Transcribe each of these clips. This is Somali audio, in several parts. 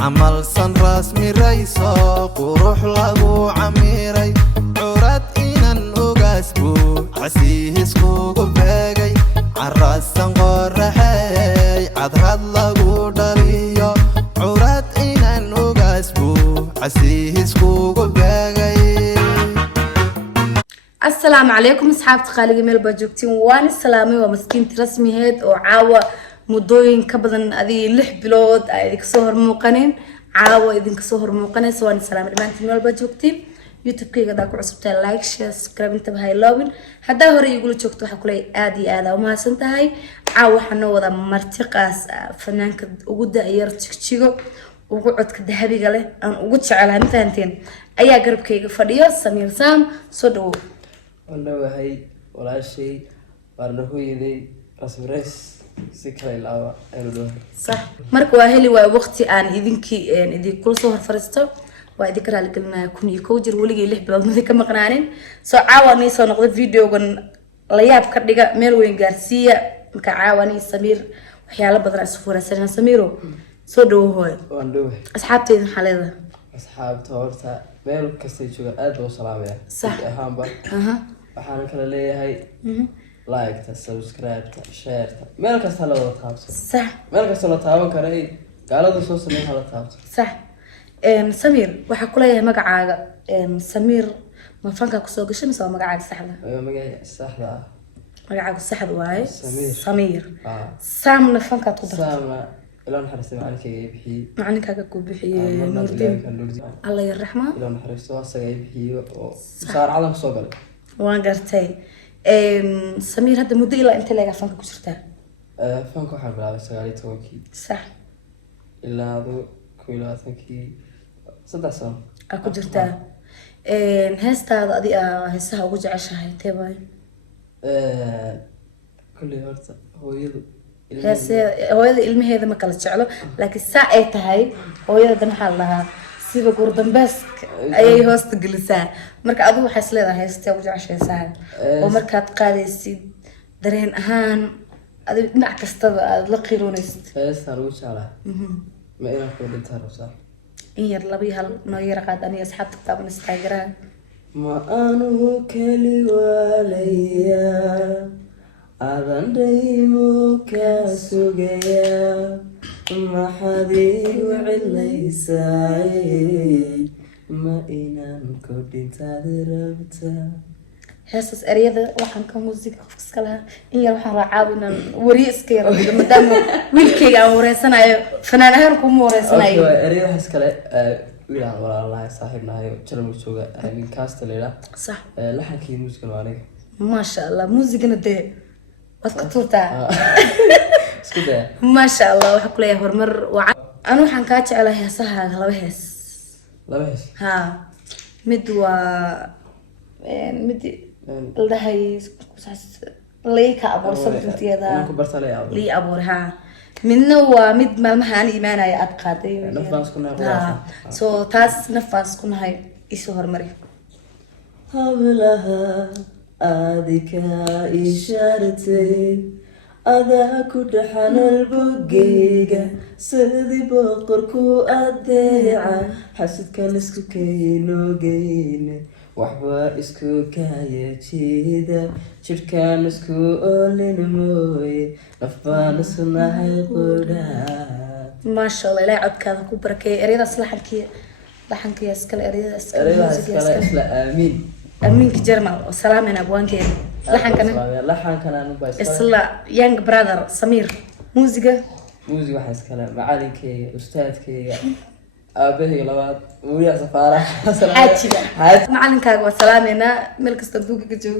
عمل صن رسمي ريسو وروح لابو عميري عورات إنا نوغاسبو عسيه سكوكو باقي عراس سنقور رحي عدهد لابو داريو عورات إنا نوغاسبو عسيه سكوكو باقي. السلام عليكم أصحاب تخالي ميل بجوكتين وان السلامي ومسكين رسمي هيد وعاوة مدوين كبدن أذي لح بلود أذي كسهر موقنين عاوة إذن كسهر موقنين سوان السلام لمانتين ميل بجوكتين يوتيوب كي قداكو عصبتين لايك شير سبسكرايب انت بهاي لوبين هدا هوري يقولوا جوكتو حكولي آدي وما سنتهاي عاوة حنو ودا مرتقاس فنانك وقودا يرتكتشيغو وقعدك دهبي قالي أنا وقعدش على مثانتين أيا قرب كي فديو سمير سام صدو والله هاي ولا شيء ولا هو يدي رسمرس سكر الأوا أيوه صح مرك واهلي ووقتي أنا إذا كل صهر فرستو وإذا كرا لقلنا كوني كوجر ولقي لح بلاد مثل كم قنانين عاوني سو نقد فيديو قن لياب كردقة ميلوين جارسيا مكعاوني سمير وحيالا بدر سفورة سنة سميرو صدو هو وندوه أصحابتي إذن حالي أصحاب تورتا ميلو كستي شو أدو سلامية صح أهامبا waxaan kala leeyahay like-ta subscribe-ta share-ta meel kasta la wada taabto صح meel kasta la taaban karo gaalada soo sameeyay la taabto صح سمير waxa ku leeyahay magacaaga Samir ma fanka ku soo gashay mise magacaaga saxda magaca saxda ah magacaaga saxda waaye Samir Samna fanka ku dartay Sama ilaan xariisay macalinkayga bixi macalinkaaga ku bixiyay Nuurdin Allah yarxama ilaan xariisto asaga bixiyo oo saarcadan soo galay waan gartay Samir hadda muddo ilaa inta laga fanka ku jirtaa fanka waxa bilaabay 19 sax ilaa 22 saddex sano ku jirtaa heestaada adi heesaha ugu jeceshahay teebay kulli horta hooyadu hooyada ilmaheeda ma kala jeclo laakiin saa ay tahay hooyada maxaa la dhahaa sida gurdambeeska ayay hoosta gelisaa marka adigu waxay isleedahay heestay ugu jeceshaysaa oo markaad qaadaysid dareen ahaan adiga dhinac kastaba aad la qiiroonaysid heestan ugu jeclahay ma inaan ku dhintaa rabtaa in yar laba hal noo yar qaad aniga asxaabta taaban istaagaraan ma aanu keli walaya adan daymo ka sugaya maxaad igu cilaysay ma inaan ku dhintaad rabtaa heestas ereyada waxaan ka muusiga qofka iska lahaa in yar waxaan raacaa inaan wariye iska yar maadaama wiilkayga aan wareysanayo fanaan ahaan kuma wareysanayo ereyada waxa iskale wiilaan walaalahay saaxiibnahay jarmal jooga aamin kaasta leeyahay صح laxankii muusigan waa aniga ما شاء الله muusigana dee waad ka turtaa isku daa ما شاء الله waxa ku leeyahay hormar wacan anu waxaan ka jecelahay heesaha laba hees ha mid waa mid ladahay leeyka abuursan dunteeda ku bartalay lii abuur ha midna waa mid maalmaha aan iimaanaya aad qaaday nafaas ku nahay soo taas nafaas ku nahay isu hormari hablaha adika ishaartay adaa ku dhaxanal bogeyga sidii boqorku adeeca xasidkan isku kaylogeyne waxba isku kaya jiida jirkaan isku oolin mooye nafbaan isnahay qudhaa ما شاء الله لا عد كذا كبر كي أريد أصلح لحنك يسكل أريد أسكال آمين أمين كجرمال وسلام من أبوان كي لحن كنا نبغى إصلا يانج برادر سمير موسيقى واحد كلام معالي كي أستاذ كي أبيه لواد مولي سفارة حاجة معلن كاغ وسلام هنا ملك استدوق كجو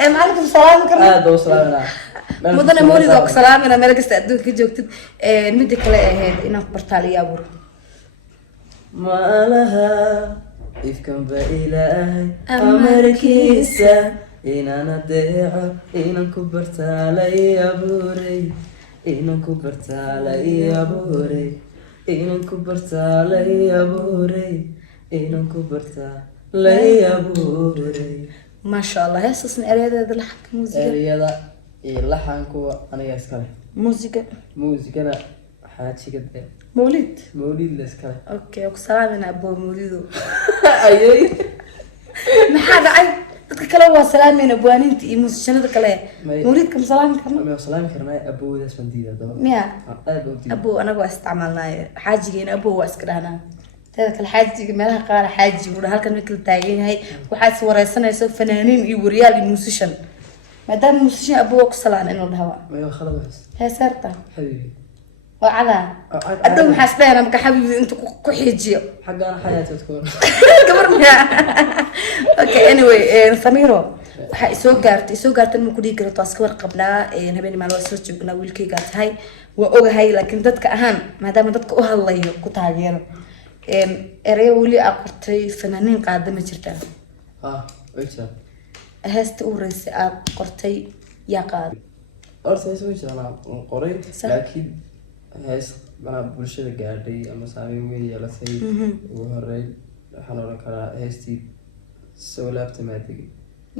معلك بسلام كرنا دو سلامنا مدن مولي دوك سلام هنا ملك استدوق كجو مدي كلا هاد إنا برتالي يابور ما لها إفكم بإلهي أمريكيسا إنا ندعو إنا كبرت علي أبوري إنا كبرت علي أبوري إنا كبرت علي أبوري إنا كبرت علي أبوري ما شاء الله هسه أريد هذا اللحن موسيقى أريد اللحن كوا أنا يسكله muusiga muusigana xaajiga de mawlid mawlid la iskale okay ku salaamina abo mawlido ayay maxaa dhacay dadka kale waa salaamina buwaninta iyo muusishanada kale mawlidka ma salaami karno ma salaami karnaa aboodaas bandiida daba miya aad u diid abo anaga waa isticmaalnaa xaajigeena abo waa iska dhahnaa teeda kale xaajiga meelaha qaar xaaji uu halkan mid kala taagan yahay waxaa is wareysanayso fanaaniin iyo wariyaal iyo muusishan maadaama muusishan abo ku salaan inuu dhawa ma khalad wax heesarta habibi وعدا أدم حسبي أنا مكحبي أنت كحيجيو حقنا حياتي تكون كبرنا أوكي anyway سميرو waxaa isoo gaartay ma ku dhigi karto aska warqabnaa habeen maal waa soo joognaa wiilkay gaartahay waa ogahay laakiin dadka ahaan maadaama dadka u hadlayo ku taageero erayo weli aa qortay fanaaniin qaada ma jirtaa way jiraan heesta u horeysay aad qortay yaa qaada horta hees way jiraan qoray laakiin hees manaa bulshada gaadhay ama saameyn weyn yeelatay ugu horeyn waxaan oran karaa heestii soo laabta maadigi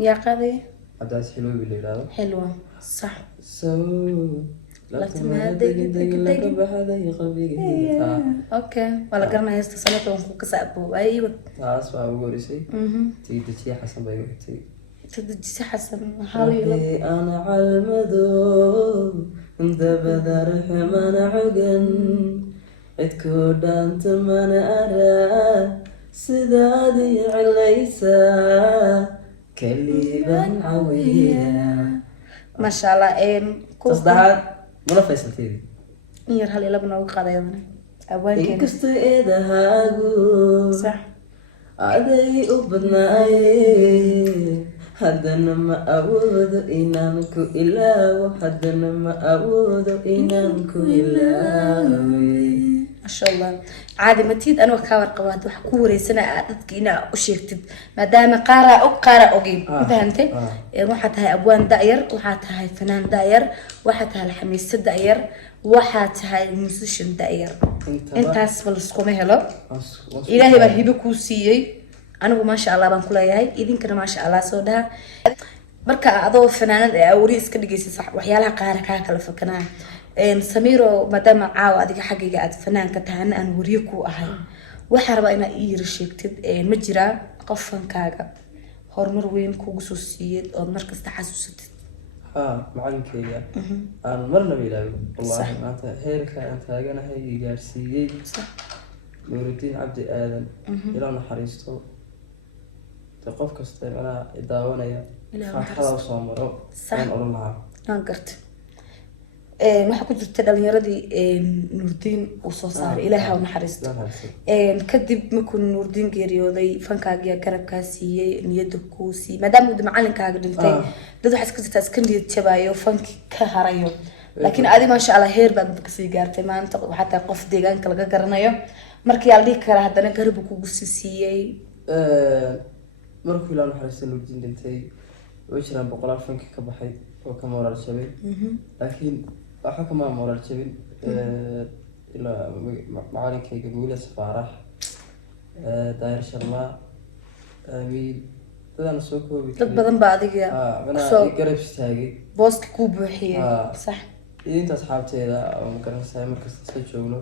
yaa qaaday haddaas xiloobi la yidhaahdo xilwa sax soo laabta maadigi degi laga baxday qalbigayga okay wala garanaya heesta sanadka waan ku kasaabo aywa taas waa ugu horeysay tii dajiya xasan bay wixtay تدجي حسن حالي أنا عالمدو انت بدر حمان عقن عدكو دانت من أرى سدادي عليسا كليبا عويا ما شاء الله تصدعات منافسة تيدي ير هالي لبنا وقاضي يضنا أبوان كين إنكستو إيدا هاقو صح عدي أبناي haddana ma awoodo inaan ku ilaawo haddana ma awoodo inaan ku ilaawe masha allah caadi matid anoo kaa warqabaad waxa ku wareysana aad dadka inaa u sheegtid maadaama qaara ogeyn fahantay waxaa tahay abwaan da'yar waxaa tahay fanaan da'yar waxaa tahay alxamiista da'yar waxaa tahay musician da'yar intaas bal iskuma helo ilaahay baa hibo kuu siiyey anigu maasha allah baan ku leeyahay idinkana maasha allah soo dhaha marka adoo fanaanad ee wari iska dhigaysa sax waxyaalaha qaar ka kala fakanaa Samiro maadaama caawa adiga xaqiiga aad fanaanka tahana aan wariyo ku ahay waxa rabaa inaad ii yiri sheegtid ma jira qof fankaaga horumar weyn kugu soo siiyay oo markasta xasuusatid macalinkeyga aan marna bilaabay wallahi maanta heerka aan taaganahay gaarsiiyay nuuridiin cabdi aadan ilaa naxariisto qof kasta macnaha daawanaya farxada soo maro aan oran lahaa aan gartay waxa ku jirta dhalinyaradii nuurdiin uu soo saaray ilaahay u naxariisto kadib markuu nuurdiin geeriyooday fankaaga garabkaa siiyay niyada kuu siiyay maadaama uu macalinkaaga dhintay dad waxa iska jirta iska niyad jabayo fanki ka harayo laakiin adi maasha allah heer baad kasii gaartay maanta waxaa tahay qof deegaanka laga garanayo markii aan dhihi karaa haddana garab kugu siiyay markuu ilaa naxariista nuurdiin dhintay way jiraan boqolaal fanki ka baxay oo ka moraal jabay laakiin waxa kama moraal jabin ilaa macalinkayga Wiilas Faarax daayir Sharma amiin dadana soo koobi dad badan baa adiga soo garab istaagay booska ku buuxiyay sax inta asxaabteeda oo garanaysa markasta soo joogno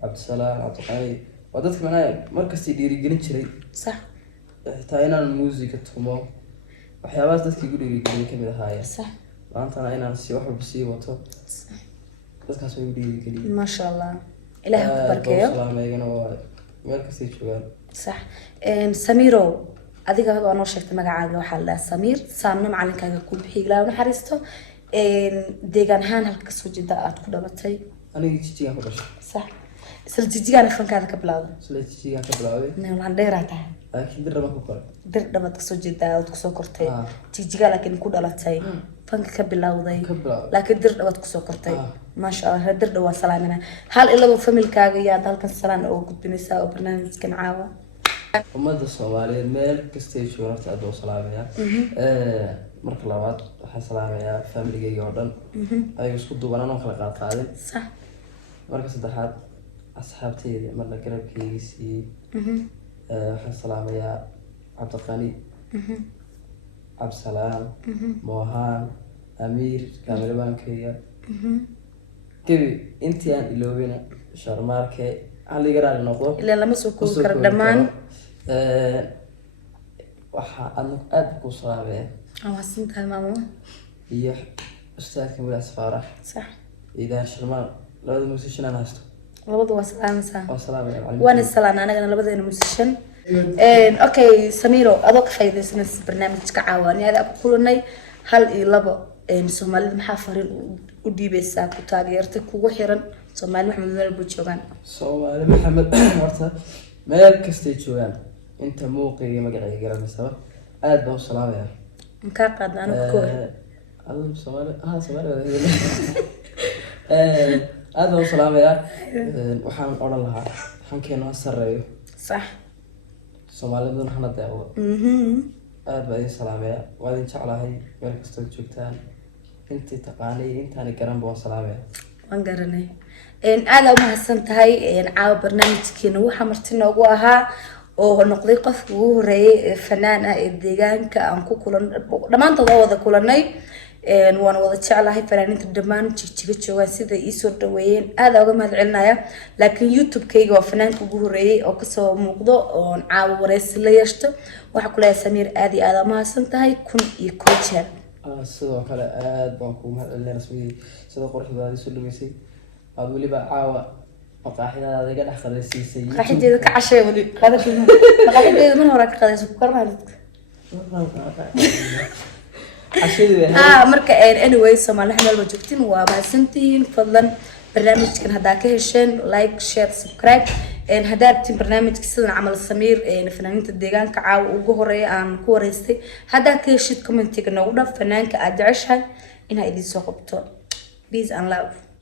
Cabdisalaam Cabdiqani waa dadka macnaha markasta dhiirigelin jiray sax taa inaan muusiga tumo waxyaabahaas dadkii igu dhiirigeliyay kamid ahaayeen sax maantana inaan si wax walba sii wato dadkaas way igu dhiirigeliyeen maasha allah ilaahay ku barkeeyo salaamaygana waa meel kastay joogaan sax Samiro adiga waa noo sheegtay magacaaga waxaa la dhahaa Samiir saamna macalinkaaga ku bixiyay ilaahay naxariisto deegaan ahaan halka soo jeeda aad ku dhalatay aniga jijigaan ku dhashay sax isla jijigaan fankaada ka bilowday isla jijigaan ka bilowday waxaan dheeraa tahay laakiin dir dhaban ku koray dir dhabaad kasoo jeedaa ood kusoo kortay jijigaa laakiin ku dhalatay fanka ka bilowday laakiin dir dhabaad kusoo kortay maasha allah dir dhawaa salaamina hal ilaba familkaaga yaad halkan salaan oo gudbinaysaa oo barnaamijkan caawa ummadda Soomaaliyeed meel kasta ay joogaan horta aad u salaamaya marka labaad waxaan salaamayaa familygayga oo dhan ay isku duubanaan oo kala qaadqaaday sax marka saddexaad asxaabteyda marna garabkayga siiyey waxaan salaamayaa Cabdiqani Cabdisalaam Mohan Amiir kaamilabaankayga كذي انت يعني لوبينا شرماركي هل يقرا النقطه ilaa lama soo koobi karo dhammaan waxa aad ku salaamay mahadsantahay maamo iyo ustaadka Mulaas Faarax sax idan sharmaar labada musician aan haysto labadu waa salaamaysaa waa salaamay وانا السلام انا لبدينا موسيشن اوكي سميرو ادوك فايديسنا برنامجك عاواني هذا كلناي هل iyo labo Soomaalidu maxaa farin u dhiibaysaa ku taageerta kugu xiran Soomaali Maxamed meel buu joogan Soomaali Maxamed horta meel kasta joogan inta muuqiga magacayga garanaysa aad baan u salaamayaa ka qaadaan ku Allah Soomaali Soomaali aad baan u salaamayaa waxaan oran lahaa hankeena sareeyo صح Soomaalidu waxna deeqdo aad baan salaamaya waan jeclahay meel kasta joogtaan intii taqaanay intaan garan baan salaamaya waan garanay aad u mahadsantahay caawa barnaamijkeena waxa marti noogu ahaa oo noqday qofkii ugu horeeyay fanaan ah ee deegaanka aan ku kulan dhamaantood wada kulanay waan wada jeclahay fanaaniinta dhamaan jijiga joogan sida ii soo dhaweeyeen aad uga mahad celinaya laakiin YouTube-kayga waa fanaanka ugu horeeyay oo ka soo muuqdo oo caawa wareysi la yeeshto waxa ku leeyahay Samiir aad iyo aad u mahadsantahay kun iyo koojeer sidoo kale aad baan ku mahad celinaa rasmi sida qorxdaada soo dhaweysay aad waliba caawa maqaaxidaada iga dhex qadaysiisay qaxideeda ka cashay wali qadashada maqaaxideeda man hore ka qadayso ku karnaa marka anyway Soomaali Maxamed meel joogtiin waa mahadsantihiin fadlan barnaamijkan hadaa ka hesheen like share subscribe hadaa rabtiin barnaamijka sidan camal Samiir fanaaniinta deegaanka caawa ugu horeeya aan ku wareystay hadaa ka heshid commentiga noogu dhaf fanaanka aad jeceshahay inaa idin soo qabto peace and love